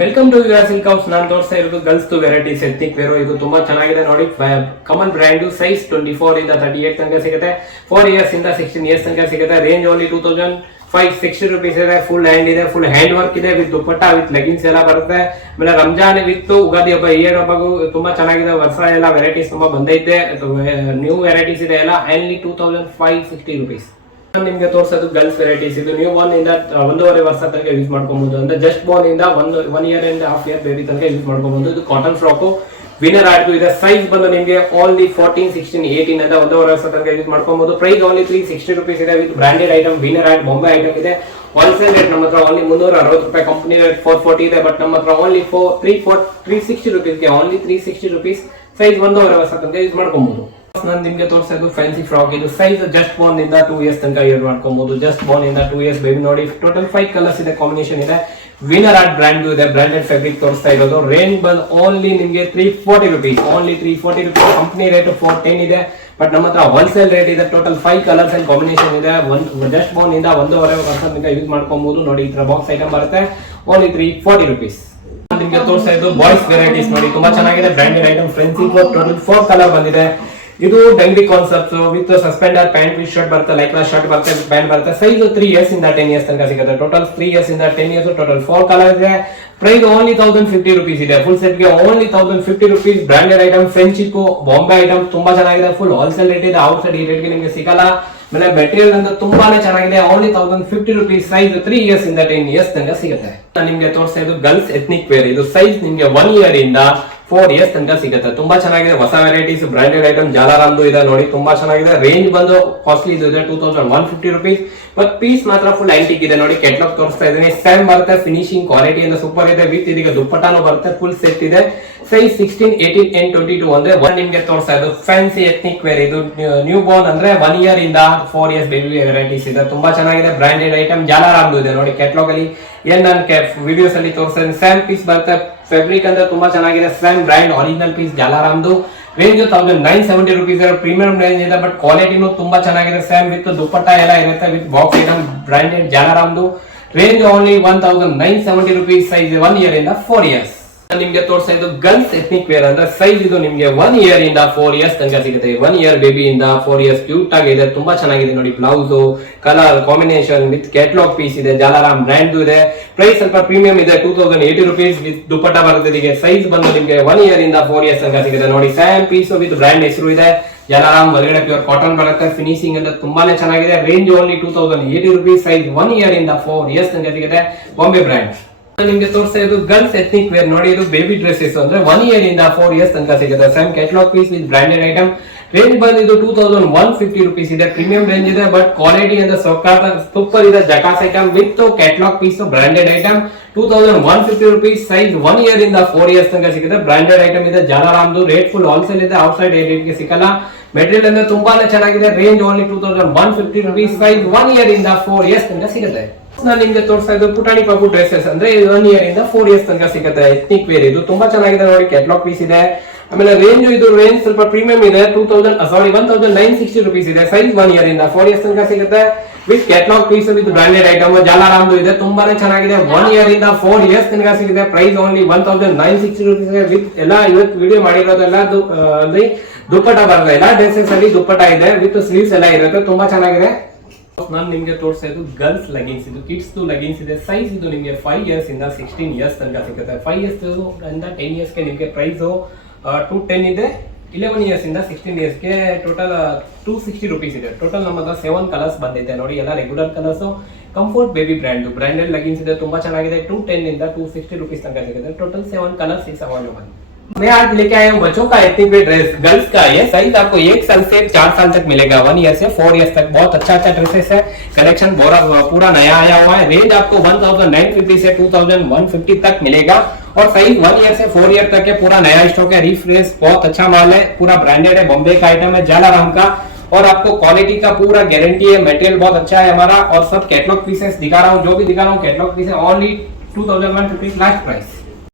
Welcome to your silk house. ನಾನು ತೋರಿಸ್ತಾ ಇರೋದು ಗರ್ಲ್ಸ್ ವೆರೈಟೀಸ್ ಎಥ್ನಿಕ್ ವೇರು. ಇದು ತುಂಬಾ ಚೆನ್ನಾಗಿದೆ ನೋಡಿ. ಕಾಮನ್ ಬ್ರ್ಯಾಂಡ್ ಸೈಜ್ 24 ಇಂದ 38 ತನಕ ಸಿಗುತ್ತೆ. 4 ಇಯರ್ಸ್ ಇಂದ 16 ಇಯರ್ಸ್ ತನಕ ಸಿಗುತ್ತೆ. ರೇಂಜ್ ಓನ್ಲಿ 2560 ರುಪೀಸ್ ಇದೆ. ಫುಲ್ ಹ್ಯಾಂಡ್ ಇದೆ, ಫುಲ್ ಹ್ಯಾಂಡ್ ವರ್ಕ್ ಇದೆ, ವಿತ್ ದುಪ್ಪಟ್ಟ ವಿತ್ ಲೆಗಿನ್ಸ್ ಎಲ್ಲ ಬರುತ್ತೆ. ಆಮೇಲೆ ರಂಜಾನ್ ವಿತ್ ಉಗಾದಿ ಹಬ್ಬ ಈ ಹಬ್ಬಗೂ ತುಂಬಾ ಚೆನ್ನಾಗಿದೆ. ವರ್ಷ ಎಲ್ಲ ವೆರೈಟೀಸ್ ತುಂಬಾ ಬಂದೈತೆ. ನ್ಯೂ ವೆರೈಟೀಸ್ ಇದೆ ಎಲ್ಲ. Only 2560 rupees. ನಿಮ್ಗೆ ತೋರಿಸೋದು ಗರ್ಲ್ಸ್ ವೆರೈಟೀಸ್. ಇದು ನ್ಯೂ ಬಾರ್ನ್ ಇಂದ 1.5 ವರ್ಷ ತನಕ ಯೂಸ್ ಮಾಡ್ಕೊಬಹುದು. ಅಂದ್ರೆ ಜಸ್ಟ್ ಬಾರ್ನ್ ಇಂದ 1 year and half year baby ತನಕ ಯೂಸ್ ಮಾಡ್ಕೊಬಹುದು. ಇದು ಕಾಟನ್ ಫ್ರಾಕ್ ವಿನರ್ ಆಡ್ ಇದೆ. ಸೈಜ್ ಬಂದು ನಿಮಗೆ ಓನ್ಲಿ 14, 16, 18 ಅಂತ 1.5 ವರ್ಷ ತನಕ ಯೂಸ್ ಮಾಡ್ಕೊಬಹುದು. ಪ್ರೈಸ್ ಓನ್ಲಿ 360 ರುಪೀಸ್ ಇದೆ. With branded item winner add Bombay item ಇದೆ. ಹೋಲ್ಸೇಲ್ ರೇಟ್ ನಮ್ಮ ಹತ್ರ ಓನ್ಲಿ 360 ರೂಪಾಯಿ, ಕಂಪನಿ ರೇಟ್ 440 ಇದೆ. ಬಟ್ ನಮ್ಮ ಹತ್ರ ಓನ್ಲಿ 360 ರುಪೀಸ್ಗೆ ಓನ್ಲಿ 360 ರುಪೀಸ್ ಸೈಜ್ 1.5 ವರ್ಷ ತನಕ ಯೂಸ್ ಮಾಡ್ಕೊಬಹುದು. ನಾನು ನಿಮ್ಗೆ ತೋರಿಸೋದು ಫ್ಯಾನ್ಸಿ ಫ್ರಾಕ್. ಇದು ಸೈಜ್ ಜಸ್ಟ್ ಬಾರ್ನ್ ಇಂದ 2 ಇಯರ್ಸ್ ತನಕ ಯೂಸ್ ಮಾಡ್ಕೊಬಹುದು. ಜಸ್ಟ್ ಬಾರ್ನ್ ಇಂದ 2 ಇಯರ್ಸ್ ಬೇಬಿ ನೋಡಿ. ಟೋಟಲ್ 5 ಕಲರ್ಸ್ ಇದೆ, ಕಾಂಬಿನೇಷನ್ ಇದೆ. ವಿನರ್ ಆರ್ಟ್ ಬ್ರ್ಯಾಂಡ್ ಇದೆ. ಬ್ರಾಂಡೆಡ್ ಫ್ಯಾಬ್ರಿಕ್ ತೋರಿಸ್ತಾ ಇರೋದು. ರೇಂಜ್ ಬಂದು ಓನ್ಲಿ ನಿಮಗೆ 340 rupees. Only 340 rupees. Company rate 410 ಇದೆ. ಬಟ್ ನಮ್ಮ ಹತ್ರ ಹೋಲ್ಸೇಲ್ ರೇಟ್ ಇದೆ. ಟೋಟಲ್ 5 ಕಲರ್ಸ್ ಅಂಡ್ ಕಾಂಬಿನೇಷನ್ ಇದೆ. ಜಸ್ಟ್ ಬಾರ್ನ್ ಇಂದ 1.5 ವರ್ಷ ತನಕ ಯೂಸ್ ಮಾಡ್ಕೊಬಹುದು. ನೋಡಿ ಈ ತರ ಬಾಕ್ಸ್ ಐಟಮ್ ಬರುತ್ತೆ. Only 340 rupees. ನಿಮ್ಗೆ ತೋರಿಸ್ತಾ ಇದ್ದು ಬಾಯ್ಸ್ ವೆರೈಟೀಸ್ ನೋಡಿ. ತುಂಬಾ ಚೆನ್ನಾಗಿದೆ. Branded item friends. Total 4 colour ಬಂದಿದೆ. ಇದು dungaree concept with suspender pant with shirt ಬರುತ್ತೆ. ಲೈಕ್ರಾ ಶರ್ಟ್ ಬರುತ್ತೆ, ಪ್ಯಾಂಟ್ ಬರುತ್ತೆ. ಸೈಜ್ 3 ಇಯರ್ಸ್ ಇಂದ 10 ಇಯರ್ಸ್ ತನಕ ಸಿಗುತ್ತೆ. ಟೋಟಲ್ 3 ಇಯರ್ಸ್ ಇಂದ 10 ಇಯರ್ಸ್. ಟೋಟಲ್ 4 ಕಲರ್ ಇದೆ. ಪ್ರೈಸ್ ಓನ್ಲಿ 1050 ರುಪೀಸ್ ಇದೆ. ಫುಲ್ ಸೆಟ್ ಗೆ only 1050 rupees. Branded item friendship Bombay item ತುಂಬಾ ಚೆನ್ನಾಗಿದೆ. ಫುಲ್ ಹೋಲ್ಸೇಲ್ ರೇಟ್ ಇದೆ. ಔಟ್ ಸೈಡ್ ಈ ರೇಟ್ ಗೆ ನಿಮಗೆ ಸಿಗಲ್ಲ. ಆಮೇಲೆ ಮೆಟೀರಿಯಲ್ ಅಂತ ತುಂಬಾನೇ ಚೆನ್ನಾಗಿದೆ. Only 1050 rupees. ಸೈಜ್ 3 ಇಯರ್ಸ್ ಇಂದ 10 ಇಯರ್ಸ್ ತನಕ ಸಿಗುತ್ತೆ. ನಿಮ್ಗೆ ತೋರಿಸ್ತಾ ಇದ್ದು ಗರ್ಲ್ಸ್ ಎಥ್ನಿಕ್ ವೇರ್. ಇದು ಸೈಜ್ ನಿಮ್ಗೆ 1 ಇಯರ್ ಇಂದ 4 ಇಯರ್ಸ್ ತನಕ ಸಿಗುತ್ತೆ. ತುಂಬಾ ಚೆನ್ನಾಗಿದೆ. ಹೊಸ ವೆರೈಟೀಸ್ ಬ್ರಾಂಡೆಡ್ ಐಟಮ್ ಜಾಲಾರಾಮ್ದು ಇದೆ ನೋಡಿ. ತುಂಬಾ ಚೆನ್ನಾಗಿದೆ. ರೇಂಜ್ ಬಂದು ಕಾಸ್ಟ್ಲಿ ಇದೆ 2150 ರುಪೀಸ್. ಬಟ್ ಪೀಸ್ ಮಾತ್ರ ಫುಲ್ ಆಂಟಿಕ್ ಇದೆ ನೋಡಿ. ಕೆಟ್ಲಾಗ್ ತೋರಿಸ್ತಾ ಇದ್ದೀನಿ. ಸ್ಯಾಮ್ ಬರುತ್ತೆ. ಫಿನಿಶಿಂಗ್ ಕ್ವಾಲಿಟಿ ಅಂತ ಸೂಪರ್ ಇದೆ. ವಿತ್ ಇದೀಗ ದುಪ್ಪಟ್ಟಾನು ಬರುತ್ತೆ. ಫುಲ್ ಸೆಟ್ ಇದೆ. ಸೈಜ್ 16, 18 and 22 ಅಂದ್ರೆ ನಿಮ್ಗೆ ತೋರಿಸ್ತಾ ಇದ್ದು ಫ್ಯಾನ್ಸಿ ಎಥ್ನಿಕ್ ವೇರ್. ಇದು ನ್ಯೂ ಬಾರ್ನ್ ಅಂದ್ರೆ 1 ಇಯರ್ ಇಂದ 4 ಇಯರ್ಸ್ ಬೇಬಿ ವೆರೈಟೀಸ್ ಇದೆ. ತುಂಬಾ ಚೆನ್ನಾಗಿದೆ. ಬ್ರಾಂಡೆಡ್ ಐಟಮ್ ಜಾಲಾರಾಮ್ದು ಇದೆ ನೋಡಿ. ಕೆಟ್ಲಾಗ್ ಅಲ್ಲಿ ಏನ್ ನಾನು ವಿಡಿಯೋಸ್ ಅಲ್ಲಿ ತೋರಿಸ್ತಾ ಇದ್ದೀನಿ. ಸ್ಯಾಮ್ ಪೀಸ್ ಬರುತ್ತೆ. ಫ್ಯಾಬ್ರಿಕ್ ಅಂದ್ರೆ ತುಂಬಾ ಚೆನ್ನಾಗಿದೆ. ಸ್ಯಾಮ್ ಬ್ರ್ಯಾಂಡ್ ಒರಿಜಿನಲ್ ಪೀಸ್ ಜಾಲಾರಾಮ್ದು. ರೇಂಜ್ 1970 ರುಪೀಸ್ ಪ್ರೀಮಿಯಂ ರೇಂಜ್ ಇದೆ. ಬಟ್ ಕ್ವಾಲಿಟಿನೂ ತುಂಬಾ ಚೆನ್ನಾಗಿದೆ. ಸ್ಯಾಮ್ ವಿತ್ ದುಪ್ಪಟ್ಟ ಎಲ್ಲ ಇರುತ್ತೆ. ವಿತ್ ಬಾಕ್ಸ್ ಐಟಮ್ ಬ್ರಾಂಡೆಡ್ ಜಾಲಾರಾಮ್ದು. Range only 1970 rupees. Size 1 year ಇಂದ 4 ಇಯರ್ಸ್. ನಿಮ್ಗೆ ತೋರಿಸ್ತಾ ಇದ್ದು ಗರ್ಲ್ಸ್ ಎಥ್ನಿಕ್ ವೇರ್ ಅಂದ್ರೆ ಸೈಜ್ ಇದು ನಿಮ್ಗೆ 1 ಇಯರ್ ಇಂದ 4 ಇಯರ್ಸ್ ತನಕ ಸಿಗುತ್ತೆ. 1 ಇಯರ್ ಬೇಬಿ ಇಂದ 4 ಇಯರ್ಸ್ ಕ್ಯೂಟ್ ಆಗಿದೆ. ತುಂಬಾ ಚೆನ್ನಾಗಿದೆ ನೋಡಿ. Blouse colour combination with catalogue piece ಇದೆ. ಜಾಲಾರಾಮ್ ಬ್ರ್ಯಾಂಡ್ ಇದೆ. ಪ್ರೈಸ್ ಸ್ವಲ್ಪ ಪ್ರೀಮಿಯಂ ಇದೆ. 2080 ರುಪೀಸ್ ವಿತ್ ದುಪ್ಪಟ್ಟ ಬರುತ್ತೆ. ಸೈಜ್ ಬಂದು ನಿಮ್ಗೆ 1 ಇಯರ್ ಇಂದ 4 ಇಯರ್ಸ್ ತನಕ ಸಿಗುತ್ತೆ ನೋಡಿ. ಸ್ಯಾಮ್ ಪೀಸ್ ವಿತ್ ಬ್ರ್ಯಾಂಡ್ ಹೆಸರು ಇದೆ. ಜಾಲಾರಾಮ್ ಹೊರಗಡೆ ಪ್ಯೂರ್ ಕಾಟನ್ ಬರುತ್ತೆ. ಫಿನಿಶಿಂಗ್ ಅಂತ ತುಂಬಾನೇ ಚೆನ್ನಾಗಿದೆ. Range only 2080 rupees. Size 1 year ಇಂದ 4 ಇಯರ್ಸ್ ತನಕ ಸಿಗುತ್ತೆ. ಬಾಂಬೆ ಬ್ರ್ಯಾಂಡ್. ನಿಮ್ಗೆ ತೋರಿಸ್ತಾ ಇದ್ದು ಗರ್ಲ್ಸ್ ಎಥ್ನಿಕ್ ವೇರ್ ನೋಡಿ. ಇದು ಬೇಬಿ ಡ್ರೆಸ್ಸಸ್ ಅಂದ್ರೆ 1 ಇಯರ್ ಇಂದ 4 ಇಯರ್ಸ್ ತನಕ ಸಿಗುತ್ತೆ. Same catalogue piece with branded item. Range ಬಂದಿದ್ದು 2150 ರುಪೀಸ್ ಇದೆ. ಪ್ರೀಮಿಯಂ ರೇಂಜ್ ಇದೆ. ಬಟ್ ಕ್ವಾಲಿಟಿ ಅಂದ್ರೆ ಸೂಪರ್ ಇದೆ. ಜಕಾಸ್ item with catalogue piece branded item. 2150 rupees. Size 1 year ಇಂದ 4 ಇಯರ್ಸ್ ತನಕ ಸಿಗುತ್ತೆ. ಬ್ರಾಂಡೆಡ್ ಐಟಮ್ ಇದೆ. ಜಾಲಾರಾಮ್ದು. ರೇಟ್ ಫುಲ್ ಹೋಲ್ಸೇಲ್ ಇದೆ. ಔಟ್ ಸೈಡ್ ರೇಟ್ ಗೆ ಸಿಗಲ್ಲ. ಮೆಟೀರಿಯಲ್ ಅಂದ್ರೆ ತುಂಬಾನೇ ಚೆನ್ನಾಗಿದೆ. Range only 2150 rupees. Size 1 year ಇಂದ 4 ಇಯರ್ಸ್ ತನಕ ಸಿಗುತ್ತೆ. ನಾನು ನಿಮ್ಗೆ ತೋರಿಸ್ತಾ ಇದ್ದು ಪುಟಾಣಿ ಪಾಪು ಡ್ರೆಸ್ಸಸ್ ಅಂದ್ರೆ 1 ಇಯರ್ ಇಂದ 4 ಇಯರ್ಸ್ ತನಕ ಸಿಗುತ್ತೆ. ಎಥ್ನಿಕ್ ವೇರ್ ಇದು ತುಂಬಾ ಚೆನ್ನಾಗಿದೆ ನೋಡಿ. ಕ್ಯಾಟಲಾಗ್ ಪೀಸ್ ಇದೆ. ಆಮೇಲೆ ರೇಂಜ್ ಸ್ವಲ್ಪ ಪ್ರೀಮಿಯಂ ಇದೆ. 1960 ರುಪೀಸ್ ಇದೆ. ಸೈಜ್ 1 ಇಯರ್ ಇಂದ 4 ಇಯರ್ಸ್ ತನಕ ಸಿಗುತ್ತೆ. With catalogue piece with branded item ಜಾಲಾರಾಮ್ದು ಇದೆ. ತುಂಬಾನೇ ಚೆನ್ನಾಗಿದೆ. 1 ಇಯರ್ ಇಂದ 4 ಇಯರ್ಸ್ ತನಕ ಸಿಗುತ್ತೆ. Price only 1960 rupees. ವಿತ್ ಎಲ್ಲ ಇವತ್ತು ವಿಡಿಯೋ ಮಾಡಿರೋದೆಲ್ಲ ಅಂದ್ರೆ ದುಪ್ಪಟ್ಟ ಬರುತ್ತೆ. ಎಲ್ಲ ಡ್ರೆಸ್ಸಸ್ ಅಲ್ಲಿ ದುಪ್ಪಟ್ಟ ಇದೆ. ವಿತ್ ಸ್ಲೀವ್ಸ್ ಎಲ್ಲ ಇರುತ್ತೆ. ತುಂಬಾ ಚೆನ್ನಾಗಿದೆ. ನಾನು ನಿಮ್ಗೆ ತೋರಿಸ್ತಾ ಇದ್ದು ಗರ್ಲ್ಸ್ ಲೆಗಿನ್ಸ್. ಇದು ಕಿಡ್ಸ್ ಲೆಗಿನ್ಸ್ ಇದೆ. ಸೈಜ್ ಇದು ನಿಮಗೆ 5 ಇಯರ್ಸ್ ಇಂದ 16 ಇಯರ್ಸ್ ತನಕ ಸಿಗುತ್ತೆ. 5 ಇಯರ್ಸ್ ಇಂದ 10 ಇಯರ್ಸ್ ಗೆ ನಿಮಗೆ ಪ್ರೈಸ್ 210 ಇದೆ. 11 ಇಯರ್ಸ್ ಇಂದ 16 ಇಯರ್ಸ್ ಗೆ ಟೋಟಲ್ 260 ರುಪೀಸ್ ಇದೆ. ಟೋಟಲ್ ನಮ್ಮ ಹತ್ರ 7 ಕಲರ್ಸ್ ಬಂದಿದೆ ನೋಡಿ. ಎಲ್ಲ regular colours. Comfort baby branded leggings ಇದೆ. ತುಂಬಾ ಚೆನ್ನಾಗಿದೆ. 210 ಇಂದ 260 ರುಪೀಸ್ ತನಕ ಸಿಗುತ್ತೆ. ಟೋಟल 7 कलर्स इस अवेलेबल। मैं आज लेके आया हूँ बच्चों का एथनिक वेयर ड्रेस। गर्ल्स का ये साइज आपको 1 साल से 4 साल तक मिलेगा। 1 ईयर से 4 ईयर तक बहुत अच्छा ड्रेसेस है। कलेक्शन पूरा नया आया हुआ है। रेंज आपको 1950 से 2150 तक मिलेगा। और साइज 1 ईयर से 4 ईयर तक है। पूरा नया स्टॉक है। रिफ्रेश बहुत अच्छा माल है। पूरा ब्रांडेड है। बॉम्बे का आइटम है। जालाराम का। और आपको क्वालिटी का पूरा गारंटी है। मटेरियल बहुत अच्छा है हमारा। और सब कैटलॉग पीसेस दिखा रहा हूँ। जो भी दिखा रहा हूँ कैटलॉग पीस है। Only 2150 last price.